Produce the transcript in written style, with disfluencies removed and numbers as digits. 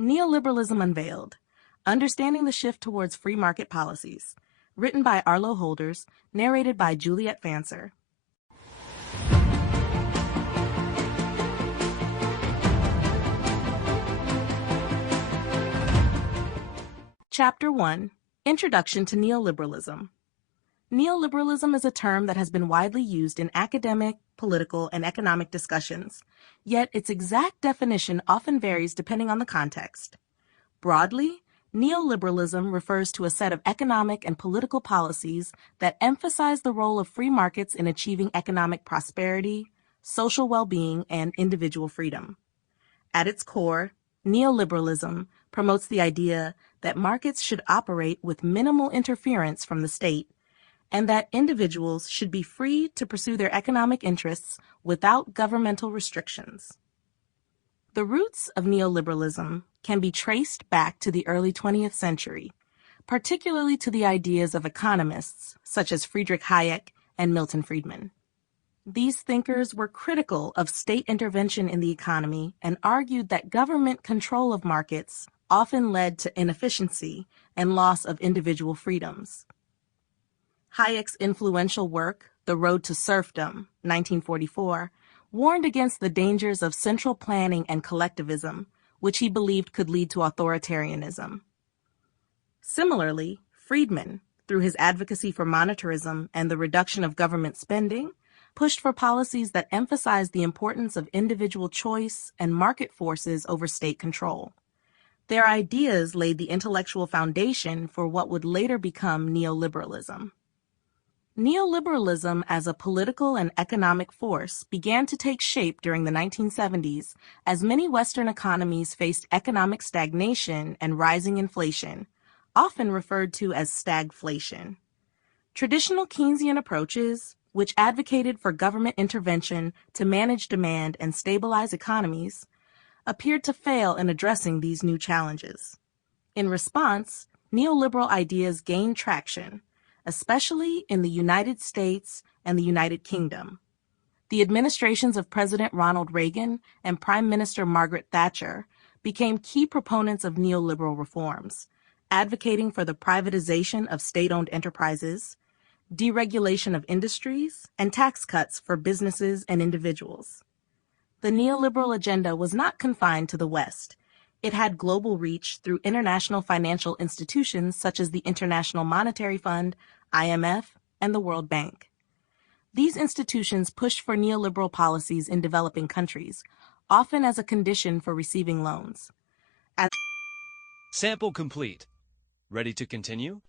Neoliberalism Unveiled, Understanding the Shift Towards Free Market Policies, written by Arlo Holders, narrated by Juliette Fancer. Chapter 1, Introduction to Neoliberalism. Neoliberalism is a term that has been widely used in academic, political, and economic discussions, yet its exact definition often varies depending on the context. Broadly, neoliberalism refers to a set of economic and political policies that emphasize the role of free markets in achieving economic prosperity, social well-being, and individual freedom. At its core, neoliberalism promotes the idea that markets should operate with minimal interference from the state, and that individuals should be free to pursue their economic interests without governmental restrictions. The roots of neoliberalism can be traced back to the early 20th century, particularly to the ideas of economists such as Friedrich Hayek and Milton Friedman. These thinkers were critical of state intervention in the economy and argued that government control of markets often led to inefficiency and loss of individual freedoms. Hayek's influential work, The Road to Serfdom, 1944, warned against the dangers of central planning and collectivism, which he believed could lead to authoritarianism. Similarly, Friedman, through his advocacy for monetarism and the reduction of government spending, pushed for policies that emphasized the importance of individual choice and market forces over state control. Their ideas laid the intellectual foundation for what would later become neoliberalism. Neoliberalism as a political and economic force began to take shape during the 1970s as many Western economies faced economic stagnation and rising inflation, often referred to as stagflation. Traditional Keynesian approaches, which advocated for government intervention to manage demand and stabilize economies, appeared to fail in addressing these new challenges. In response, neoliberal ideas gained traction, especially in the United States and the United Kingdom. The administrations of President Ronald Reagan and Prime Minister Margaret Thatcher became key proponents of neoliberal reforms, advocating for the privatization of state-owned enterprises, deregulation of industries, and tax cuts for businesses and individuals. The neoliberal agenda was not confined to the West. It had global reach through international financial institutions such as the International Monetary Fund, IMF, and the World Bank. These institutions pushed for neoliberal policies in developing countries, often as a condition for receiving loans. Sample complete. Ready to continue?